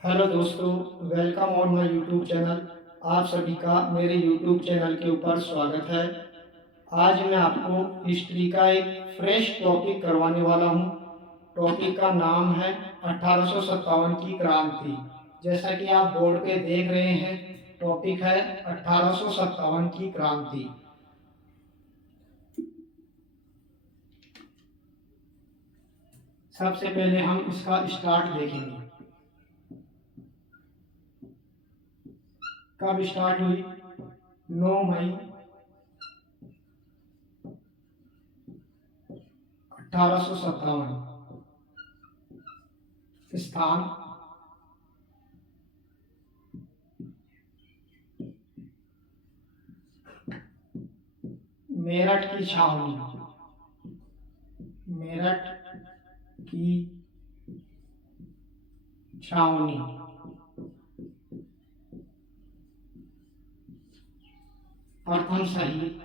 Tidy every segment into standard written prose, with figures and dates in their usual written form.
Hello दोस्तों, welcome on my YouTube channel. आप सभी का मेरे यूट्यूब चैनल के ऊपर स्वागत है। आज मैं आपको हिस्ट्री का एक फ्रेश टॉपिक करवाने वाला हूँ। टॉपिक का नाम है 1857 की क्रांति। जैसा कि आप बोर्ड पे देख रहे हैं, टॉपिक है 1857 की क्रांति। सबसे पहले हम इसका स्टार्ट देखेंगे। कब स्टार्ट हुई? 9 मई 1857। स्थान मेरठ की छावनी। मेरठ की छावनी। प्रथम शहीद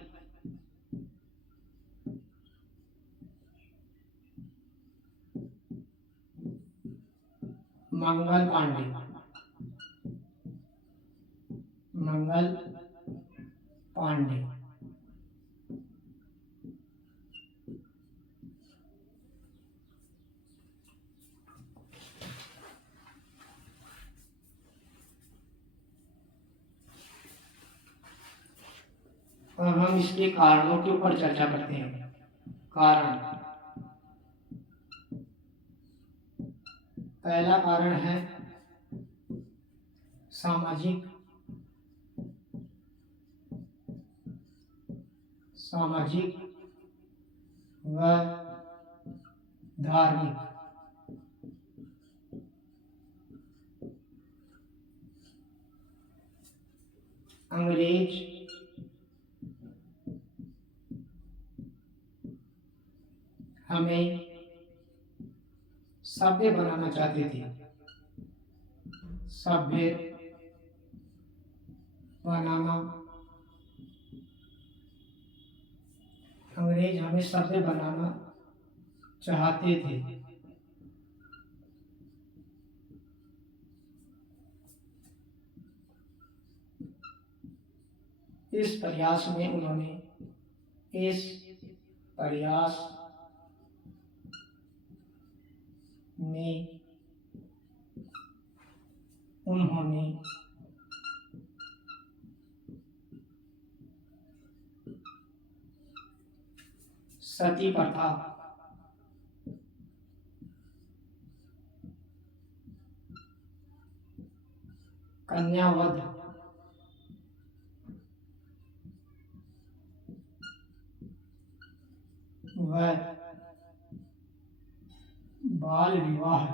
मंगल पांडे। मंगल पांडे। अब हम इसके कारणों के ऊपर चर्चा करते हैं। कारण, पहला कारण है सामाजिक सामाजिक व धार्मिक। अंग्रेज हमें सभ्य बनाना चाहते थे। सभ्य बनाना अंग्रेज हमें सभ्य बनाना चाहते थे। इस प्रयास में उन्होंने सती प्रथा, कन्यावध, व बाल विवाह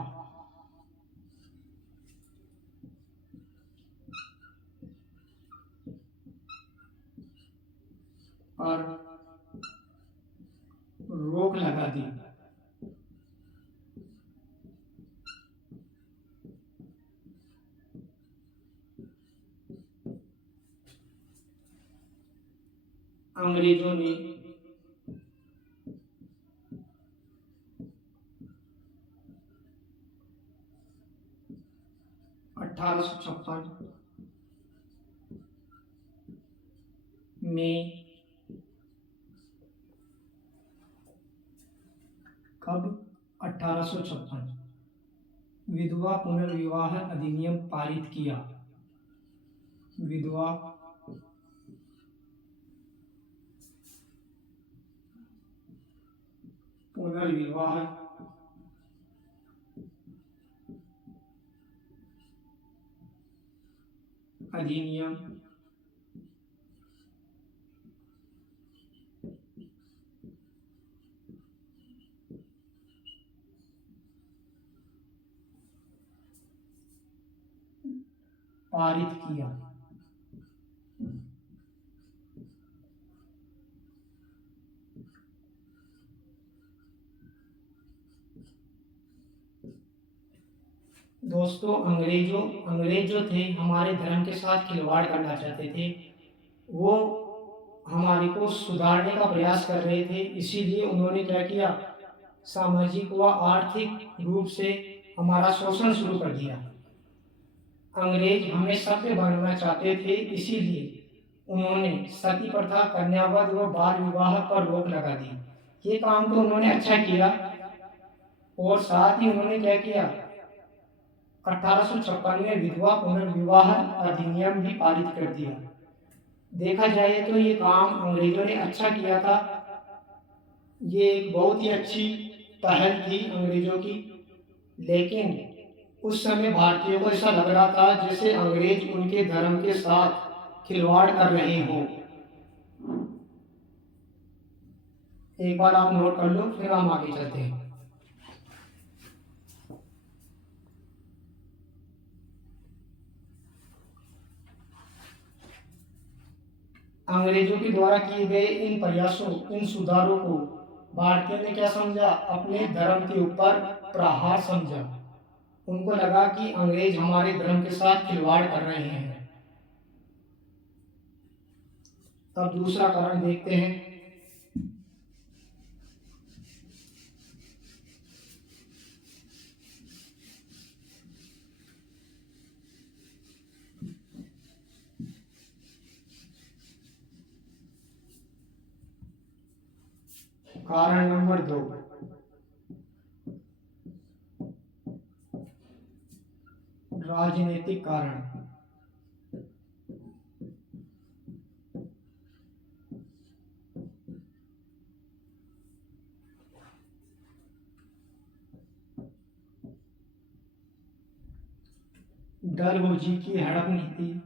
पर रोक लगा दी। अंग्रेजों ने 1856 में, कब? 1856 विधवा पुनर्विवाह अधिनियम पारित किया। विधवा पुनर्विवाह अधिनियम पारित किया। दोस्तों, अंग्रेज जो थे हमारे धर्म के साथ खिलवाड़ करना चाहते थे। वो हमारे को सुधारने का प्रयास कर रहे थे। इसीलिए उन्होंने क्या किया? सामाजिक व आर्थिक रूप से हमारा शोषण शुरू कर दिया। अंग्रेज हमें सभ्य बनाना चाहते थे, इसीलिए उन्होंने सती प्रथा, कन्यावध व बाल विवाह पर रोक लगा दी। ये काम तो उन्होंने अच्छा किया, और साथ ही उन्होंने क्या किया, 1856 में विधवा पुनर्विवाह अधिनियम भी पारित कर दिया। देखा जाए तो ये काम अंग्रेजों ने अच्छा किया था। ये एक बहुत ही अच्छी पहल थी अंग्रेजों की, लेकिन उस समय भारतीयों को ऐसा लग रहा था जैसे अंग्रेज उनके धर्म के साथ खिलवाड़ कर रहे हों। एक बार आप नोट कर लो, फिर हम आगे चलते हैं। अंग्रेजों के द्वारा किए गए इन प्रयासों, इन सुधारों को भारतीयों ने क्या समझा, अपने धर्म के ऊपर प्रहार समझा। उनको लगा कि अंग्रेज हमारे धर्म के साथ खिलवाड़ कर रहे हैं। अब दूसरा कारण देखते हैं। कारण नंबर 2, राजनीतिक कारण। डलहौजी की हड़प नीति,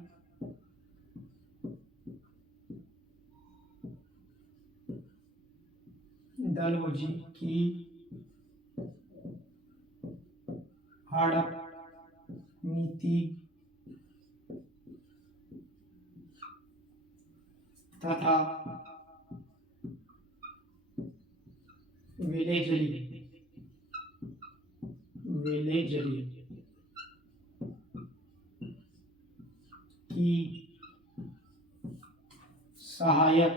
डलहौजी की हड़प नीति तथा वेलेजली की सहायक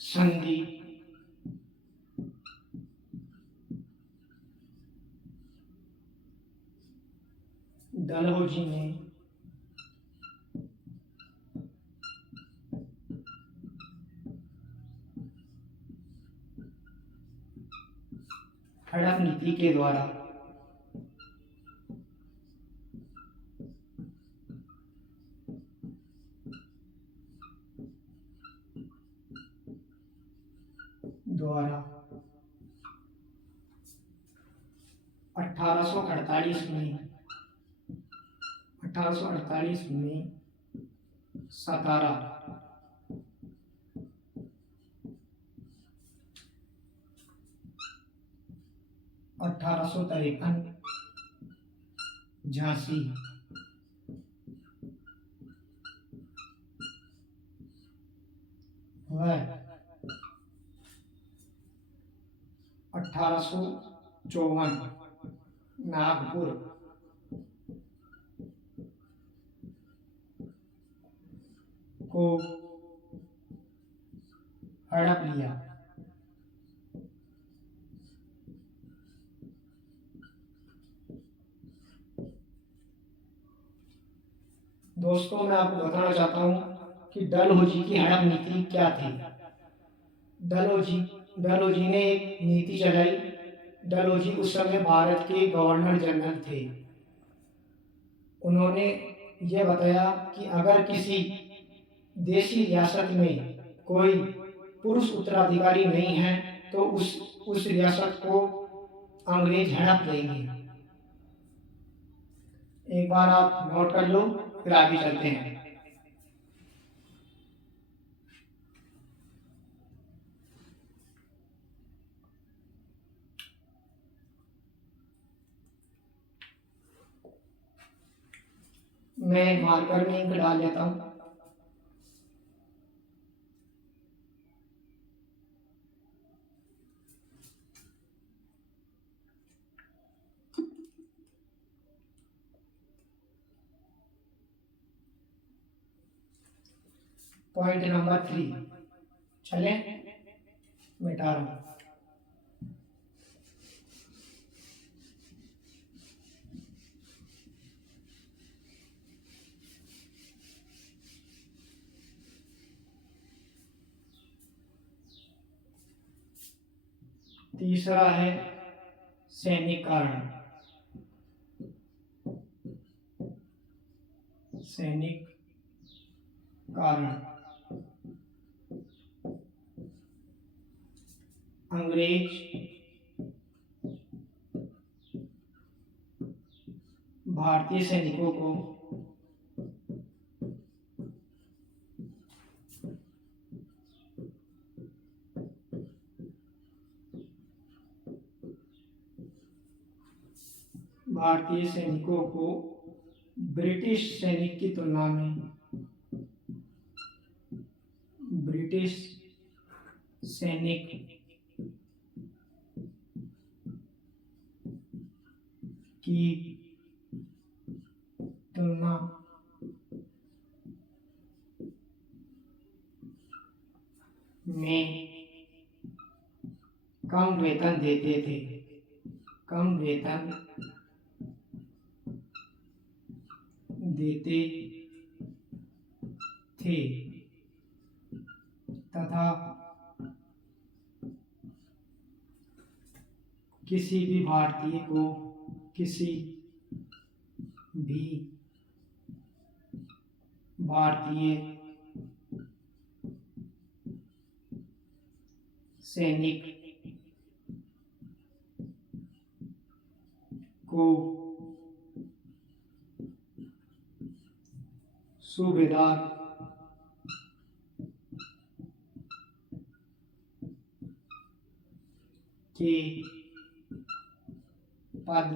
संधि डलहौजी ने हड़प नीति के द्वारा द्वारा 1848 में सतारा, 1853 झांसी, 1854 नागपुर को हड़प लिया। दोस्तों, मैं आपको बताना चाहता हूँ कि डलहौजी की हड़प नीति क्या थी। डलहौजी ने एक नीति चलाई। डलहौजी उस समय भारत के गवर्नर जनरल थे। उन्होंने ये बताया कि अगर किसी देशी रियासत में कोई पुरुष उत्तराधिकारी नहीं है तो उस रियासत को अंग्रेज हड़प लेंगे। एक बार आप नोट कर लो, फिर आगे चलते हैं। मैं मार्कर में इंक डाल लेता हूँ। पॉइंट नंबर 3 चले, मिटा रहा हूँ। तीसरा है सैनिककरण। सैनिककरण अंग्रेज भारतीय सैनिकों को ब्रिटिश सैनिक की तुलना में ब्रिटिश सैनिक की तुलना में कम वेतन देते थे। तथा किसी भी भारतीय सैनिक को सूबेदार के पद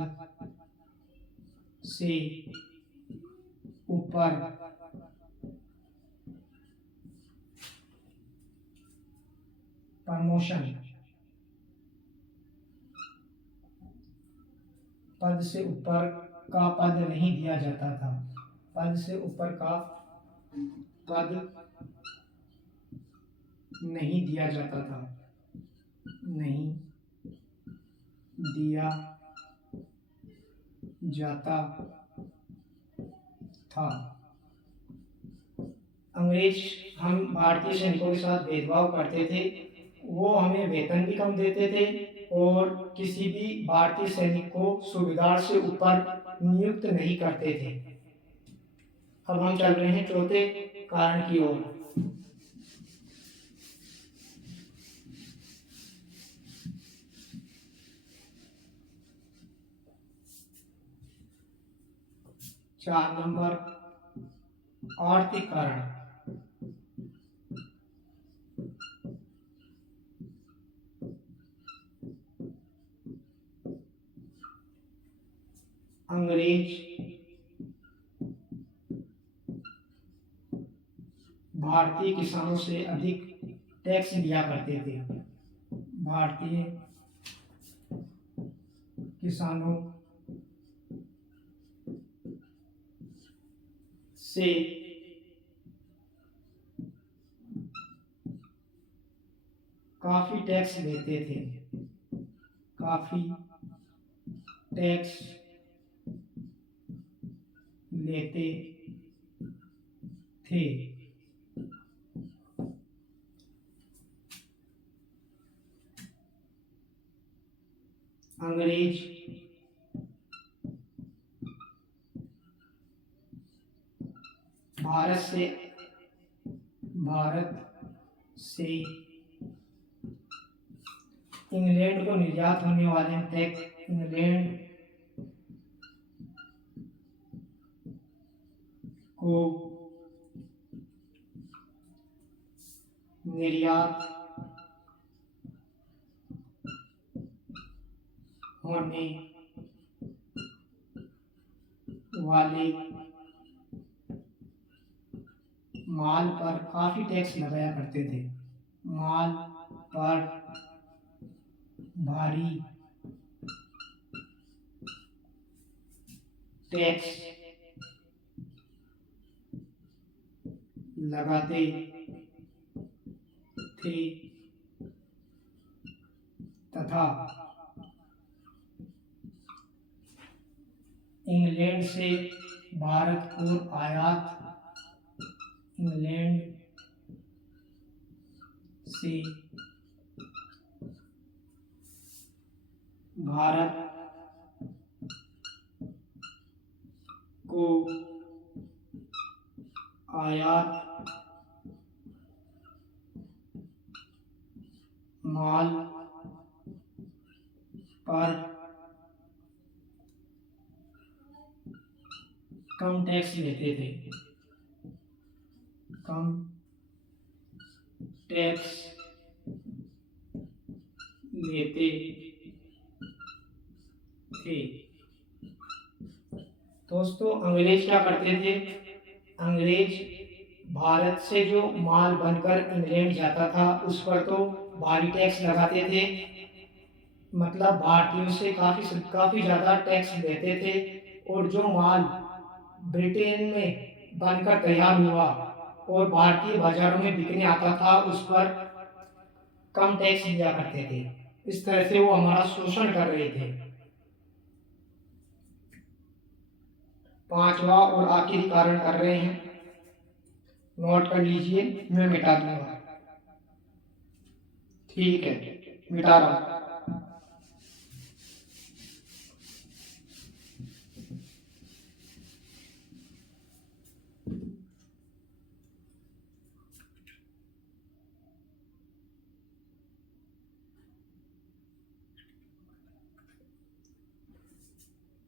से ऊपर प्रमोशन पद से ऊपर का पद नहीं दिया जाता था। पद से ऊपर का पद नहीं दिया जाता था। अंग्रेज हम भारतीय सैनिकों के साथ भेदभाव करते थे। वो हमें वेतन भी कम देते थे और किसी भी भारतीय सैनिक को सूबेदार से ऊपर नियुक्त नहीं करते थे। अब हम चल रहे हैं चौथे कारण की ओर। चार नंबर आर्थिक कारण। अंग्रेज भारतीय किसानों से अधिक टैक्स लिया करते थे। भारतीय किसानों से काफी टैक्स लेते थे। अंग्रेज भारत से इंग्लैंड को निर्यात होने वाले इंग्लैंड को निर्यात होने वाले माल पर काफी टैक्स लगाया करते थे। माल पर भारी टैक्स लगाते थे तथा इंग्लैंड से भारत को आयात भारत को आयात माल पर कम टैक्स लेते थे, कम टैक्स लेते थे। दोस्तों, अंग्रेज क्या करते थे? अंग्रेज भारत से जो माल बनकर इंग्लैंड जाता था उस पर तो भारी टैक्स लगाते थे, मतलब भारतीयों से काफ़ी ज़्यादा टैक्स लेते थे। और जो माल ब्रिटेन में बनकर तैयार हुआ और भारतीय बाजारों में बिकने आता था उस पर कम टैक्स लिया करते थे। इस तरह से वो हमारा शोषण कर रहे थे। पांचवा और आखिरी कारण कर रहे हैं, नोट कर लीजिए, मैं मिटा दूंगा। ठीक है, मिटा रहा हूं।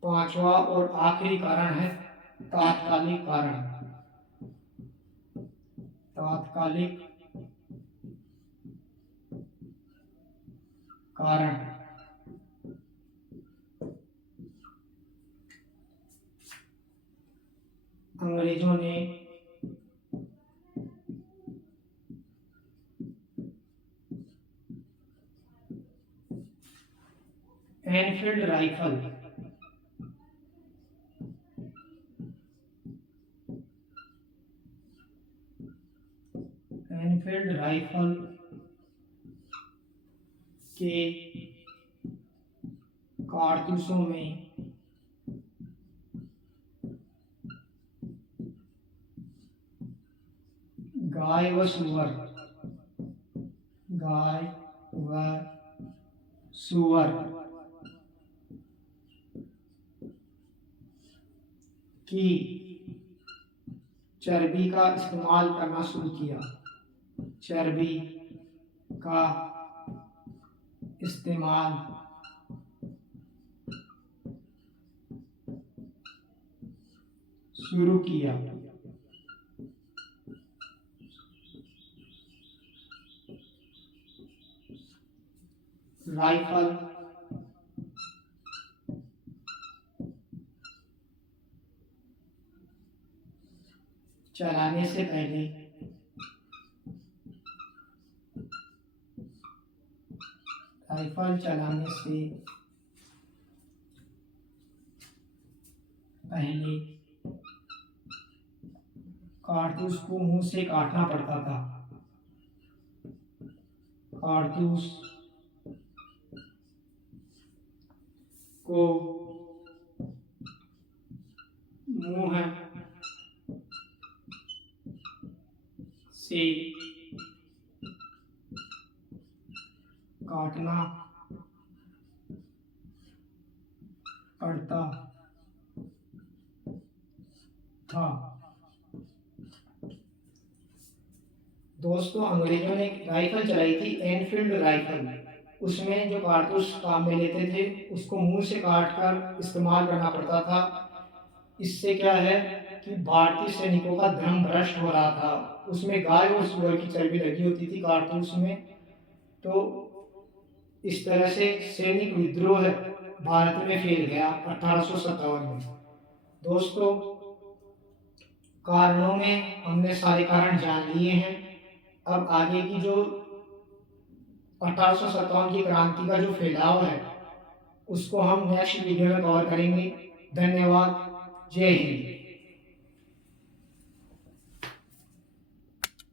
पांचवा और आखिरी कारण है तात्कालिक कारण। तात्कालिक कारण अंग्रेजों ने एनफील्ड राइफल के कारतूसों में गाय व सुअर की चर्बी का इस्तेमाल करना शुरू किया। चर्बी का इस्तेमाल शुरू किया। राइफल चलाने से पहले कारतूस को मुंह से काटना पड़ता था। कारतूस को मुंह से काटना पड़ता था। दोस्तों, अंग्रेजों ने एक राइफल चलाई थी, एनफील्ड राइफल। उसमें जो कारतूस काम में लेते थे उसको मुंह से काट कर इस्तेमाल करना पड़ता था। इससे क्या है कि भारतीय सैनिकों का धर्म भ्रष्ट हो रहा था। उसमें गाय और सुअर की चर्बी लगी होती थी कारतूस में। तो इस तरह से सैनिक विद्रोह भारत में फैल गया 1857 में। दोस्तों, कारणों में हमने सारे कारण जान लिए हैं। अब आगे की जो 1857 की क्रांति का जो फैलाव है उसको हम नेक्स्ट वीडियो में कवर करेंगे। धन्यवाद। जय हिंद।